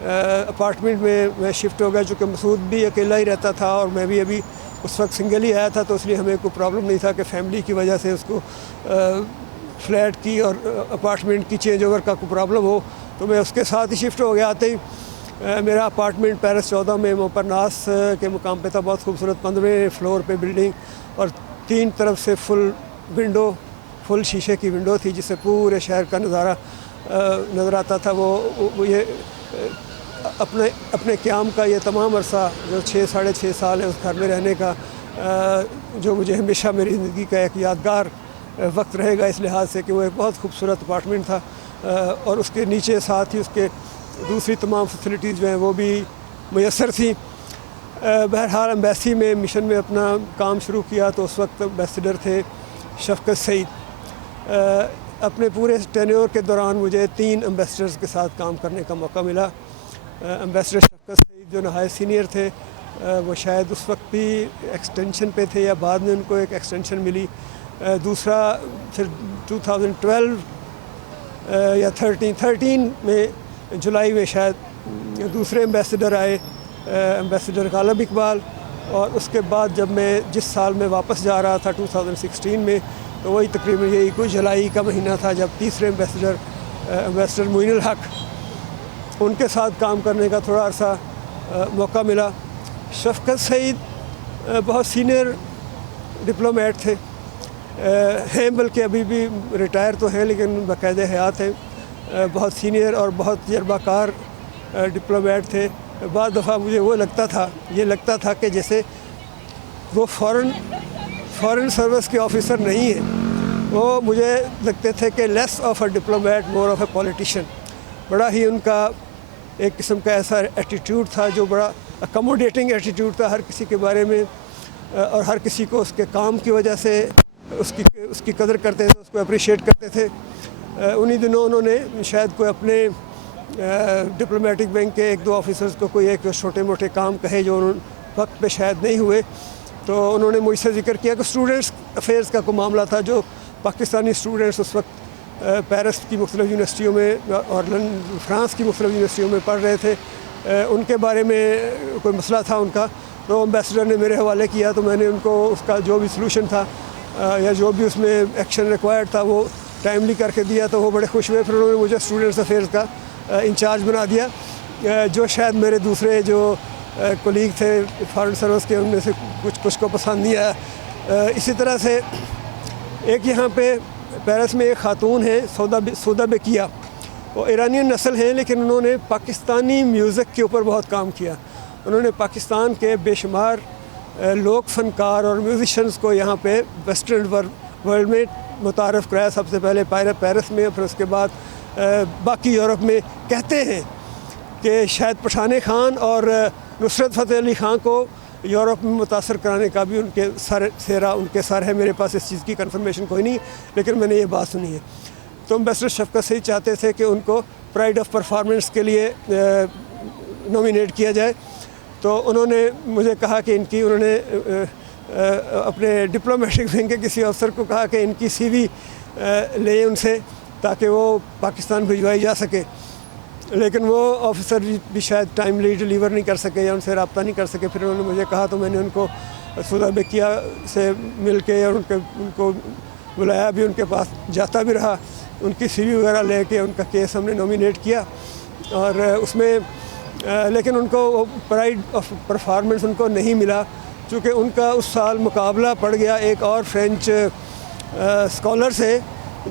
Apartment میں shift ہو گیا، چونکہ مسعود بھی اکیلا ہی رہتا تھا اور میں بھی ابھی اس وقت سنگل ہی آیا تھا، تو اس لیے ہمیں کوئی پرابلم نہیں تھا کہ فیملی کی وجہ سے اس کو فلیٹ کی اور اپارٹمنٹ کی چینج اوور کا کوئی پرابلم ہو، تو میں اس کے ساتھ ہی شفٹ ہو گیا۔ آتے ہی میرا اپارٹمنٹ پیرس 14 میں موپرناس کے مقام پہ تھا، بہت خوبصورت 15ویں فلور پہ بلڈنگ، اور 3 طرف سے فل ونڈو، فل شیشے کی ونڈو تھی جس سے پورے شہر کا نظارہ نظر آتا تھا۔ وہ یہ اپنے قیام کا یہ تمام عرصہ جو 6-6.5 سال ہے اس گھر میں رہنے کا، جو مجھے ہمیشہ میری زندگی کا ایک یادگار وقت رہے گا، اس لحاظ سے کہ وہ ایک بہت خوبصورت اپارٹمنٹ تھا، اور اس کے نیچے ساتھ ہی اس کے دوسری تمام فیسلٹیز جو ہیں وہ بھی میسر تھیں۔ بہرحال ایمبیسی میں مشن میں اپنا کام شروع کیا تو اس وقت ایمبیسڈر تھے شفقت سعید۔ اپنے پورے ٹینیور کے دوران مجھے 3 ایمبیسڈرز کے ساتھ کام کرنے کا موقع ملا۔ ایمبیسڈر شفقت سعید جو نہایت سینئر تھے، وہ شاید اس وقت بھی ایکسٹینشن پہ تھے یا بعد میں ان کو ایک ایکسٹینشن ملی۔ دوسرا پھر 2012 یا 13 میں جولائی میں شاید دوسرے ایمبیسڈر آئے، ایمبیسڈر غالب اقبال، اور اس کے بعد جب میں جس سال میں واپس جا رہا تھا 2016 میں، تو وہی تقریباً یہی کوئی جولائی کا مہینہ تھا جب تیسرے ایمبیسڈر معین الحق، ان کے ساتھ کام کرنے کا تھوڑا عرصہ موقع ملا۔ شفقت سعید بہت سینئر ڈپلومیٹ تھے، ہیں بلکہ ابھی بھی ریٹائر تو ہیں لیکن باقاعدہ حیات ہیں، بہت سینئر اور بہت تجربہ کار ڈپلومیٹ تھے۔ بعض دفعہ مجھے یہ لگتا تھا کہ جیسے وہ فارن سروس کے آفیسر نہیں ہیں، وہ مجھے لگتے تھے کہ less of a diplomat more of a politician. بڑا ہی ان کا ایک قسم کا ایسا ایٹیٹیوڈ تھا جو بڑا اکموڈیٹنگ ایٹیٹیوڈ تھا ہر کسی کے بارے میں، اور ہر کسی کو اس کے کام کی وجہ سے اس کی قدر کرتے تھے، اس کو اپریشیٹ کرتے تھے۔ انہی دنوں انہوں نے شاید کوئی اپنے ڈپلومیٹک بینک کے 1-2 آفیسرز کو کوئی ایک چھوٹے موٹے کام کہے جو وقت پہ شاید نہیں ہوئے، تو انہوں نے مجھ سے ذکر کیا کہ اسٹوڈنٹس افیئرز کا کوئی معاملہ تھا، جو پاکستانی اسٹوڈنٹس اس وقت پیرس کی مختلف یونیورسٹیوں میں اور فرانس کی مختلف یونیورسٹیوں میں پڑھ رہے تھے، ان کے بارے میں کوئی مسئلہ تھا ان کا، تو ایمبیسڈر نے میرے حوالے کیا، تو میں نے ان کو اس کا جو بھی سلوشن تھا یا جو بھی اس میں ایکشن ریکوائرڈ تھا وہ ٹائملی کر کے دیا، تو وہ بڑے خوش ہوئے۔ پھر انہوں نے مجھے اسٹوڈنٹس افیئرز کا انچارج بنا دیا، جو شاید میرے دوسرے جو کولیگ تھے فارن سروس کے ان میں سے کچھ کو پسند نہیں آیا۔ اسی طرح سے ایک یہاں پہ پیرس میں ایک خاتون ہیں سودا بکیا، وہ ایرانین نسل ہیں لیکن انہوں نے پاکستانی میوزک کے اوپر بہت کام کیا۔ انہوں نے پاکستان کے بے شمار لوک فنکار اور میوزیشنز کو یہاں پہ ویسٹرن ورلڈ میں متعارف کرایا، سب سے پہلے پیرس میں، پھر اس کے بعد باقی یورپ میں۔ کہتے ہیں کہ شاید پٹھان خان اور نصرت فتح علی خان کو یورپ میں متاثر کرانے کا بھی ان کے سر ہے۔ میرے پاس اس چیز کی کنفرمیشن کوئی نہیں، لیکن میں نے یہ بات سنی ہے۔ تو ایمبیسڈر شفقت سعید چاہتے تھے کہ ان کو پرائڈ آف پرفارمنس کے لیے نومینیٹ کیا جائے، تو انہوں نے مجھے کہا کہ انہوں نے اپنے ڈپلومیٹک ونگ کے کسی افسر کو کہا کہ ان کی سی وی لیں ان سے تاکہ وہ پاکستان بھجوائی جا سکے، لیکن وہ آفیسر بھی شاید ٹائملی ڈیلیور نہیں کر سکے یا ان سے رابطہ نہیں کر سکے۔ پھر انہوں نے مجھے کہا تو میں نے ان کو سودا بکیا سے مل کے اور ان کو بلایا بھی، ان کے پاس جاتا بھی رہا، ان کی سی وی وغیرہ لے کے ان کا کیس ہم نے نومینیٹ کیا، اور اس میں لیکن ان کو پرائڈ آف پرفارمنس ان کو نہیں ملا، چونکہ ان کا اس سال مقابلہ پڑ گیا ایک اور فرینچ اسکالر سے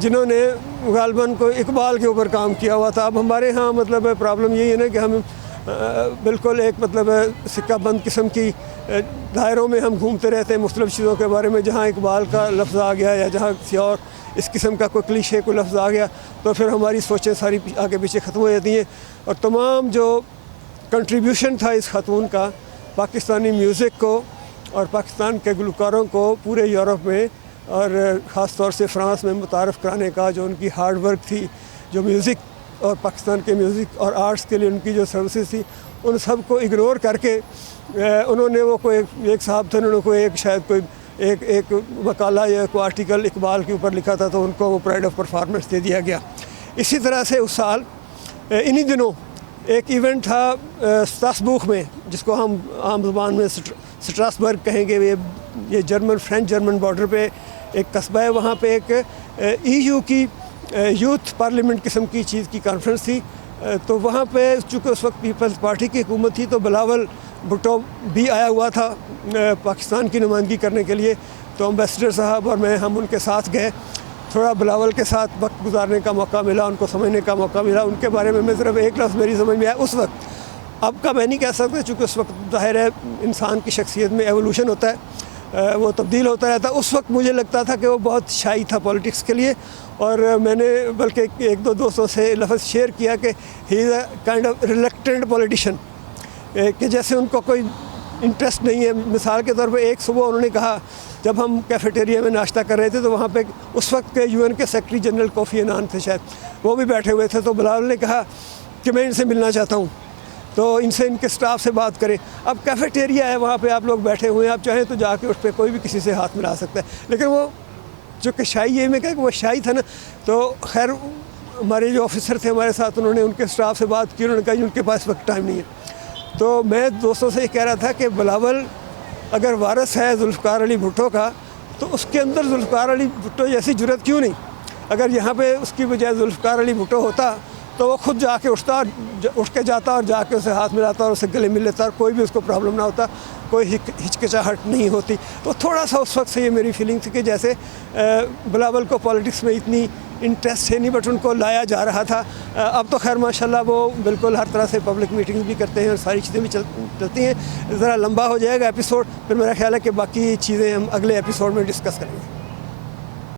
جنہوں نے غالباً کو اقبال کے اوپر کام کیا ہوا تھا۔ اب ہمارے ہاں مطلب پرابلم یہی ہے نا کہ ہم بالکل ایک مطلب سکہ بند قسم کی دائروں میں ہم گھومتے رہتے ہیں مختلف چیزوں کے بارے میں، جہاں اقبال کا لفظ آ گیا یا جہاں کسی اور اس قسم کا کوئی کلیشے کو لفظ آ گیا تو پھر ہماری سوچیں ساری آگے پیچھے ختم ہو جاتی ہیں۔ اور تمام جو کنٹریبیوشن تھا اس خاتون کا پاکستانی میوزک کو اور پاکستان کے گلوکاروں کو پورے یورپ میں اور خاص طور سے فرانس میں متعارف کرانے کا، جو ان کی ہارڈ ورک تھی، جو میوزک اور پاکستان کے میوزک اور آرٹس کے لیے ان کی جو سروسز تھی، ان سب کو اگنور کر کے انہوں نے وہ کوئی ایک صاحب تھے، انہوں نے کوئی ایک مقالہ یا کوئی آرٹیکل اقبال کے اوپر لکھا تھا، تو ان کو وہ پرائڈ آف پرفارمنس دے دیا گیا۔ اسی طرح سے اس سال انہی دنوں ایک ایونٹ تھا ستاسبوخ میں، جس کو ہم عام زبان میں سٹراسبرگ کہیں گے. یہ جرمن فرینچ جرمن بارڈر پہ ایک قصبہ ہے. وہاں پہ ایک EU کی یوتھ پارلیمنٹ قسم کی چیز کی کانفرنس تھی. تو وہاں پہ چونکہ اس وقت پیپلز پارٹی کی حکومت تھی، تو بلاول بھٹو بھی آیا ہوا تھا پاکستان کی نمائندگی کرنے کے لیے. تو امبیسڈر صاحب اور میں ہم ان کے ساتھ گئے. تھوڑا بلاول کے ساتھ وقت گزارنے کا موقع ملا، ان کو سمجھنے کا موقع ملا. ان کے بارے میں صرف ایک لفظ میری سمجھ میں آیا اس وقت. اب کا میں نہیں کہہ سکتا، چونکہ اس وقت ظاہر ہے انسان کی شخصیت میں ایوولوشن ہوتا ہے، وہ تبدیل ہوتا رہتا ہے. اس وقت مجھے لگتا تھا کہ وہ بہت شائع تھا پولیٹکس کے لیے، اور میں نے بلکہ ایک دو دوستوں سے لفظ شیئر کیا کہ he is a kind of reluctant politician, کہ جیسے ان کو کوئی انٹرسٹ نہیں ہے. مثال کے طور پہ ایک صبح انہوں نے کہا، جب ہم کیفیٹیریا میں ناشتہ کر رہے تھے تو وہاں پہ اس وقت کے UN کے سیکرٹری جنرل کوفی عنان تھے شاید، وہ بھی بیٹھے ہوئے تھے. تو بلاول نے کہا کہ میں ان سے ملنا چاہتا ہوں، تو ان سے ان کے سٹاف سے بات کریں. اب کیفیٹیریا ہے، وہاں پہ آپ لوگ بیٹھے ہوئے ہیں، آپ چاہیں تو جا کے اس پہ کوئی بھی کسی سے ہاتھ ملا سکتا ہے. لیکن وہ جو کہ شائی، یہ میں کہا کہ وہ شائی تھا نا. تو خیر ہمارے جو آفیسر تھے ہمارے ساتھ، انہوں نے ان کے سٹاف سے بات کی. انہوں نے کہا کہ ان کے پاس وقت ٹائم نہیں ہے. تو میں دوستوں سے یہ کہہ رہا تھا کہ بلاول اگر وارث ہے ذوالفقار علی بھٹو کا، تو اس کے اندر ذوالفقار علی بھٹو جیسی جرت کیوں نہیں؟ اگر یہاں پہ اس کی بجائے ذوالفقار علی بھٹو ہوتا تو وہ خود جا کے اٹھ کے جاتا اور جا کے اسے ہاتھ ملاتا اور اسے گلے مل لیتا، اور کوئی بھی اس کو پرابلم نہ ہوتا، کوئی ہچکچاہٹ نہیں ہوتی. تو تھوڑا سا اس وقت سے یہ میری فیلنگ تھی کہ جیسے بلاول کو پالیٹکس میں اتنی انٹرسٹ ہے نہیں، بٹ ان کو لایا جا رہا تھا. اب تو خیر ماشاءاللہ وہ بالکل ہر طرح سے پبلک میٹنگز بھی کرتے ہیں اور ساری چیزیں بھی چلتی ہیں. ذرا لمبا ہو جائے گا ایپیسوڈ، پھر میرا خیال ہے کہ باقی چیزیں ہم اگلے ایپیسوڈ میں ڈسکس کریں گے.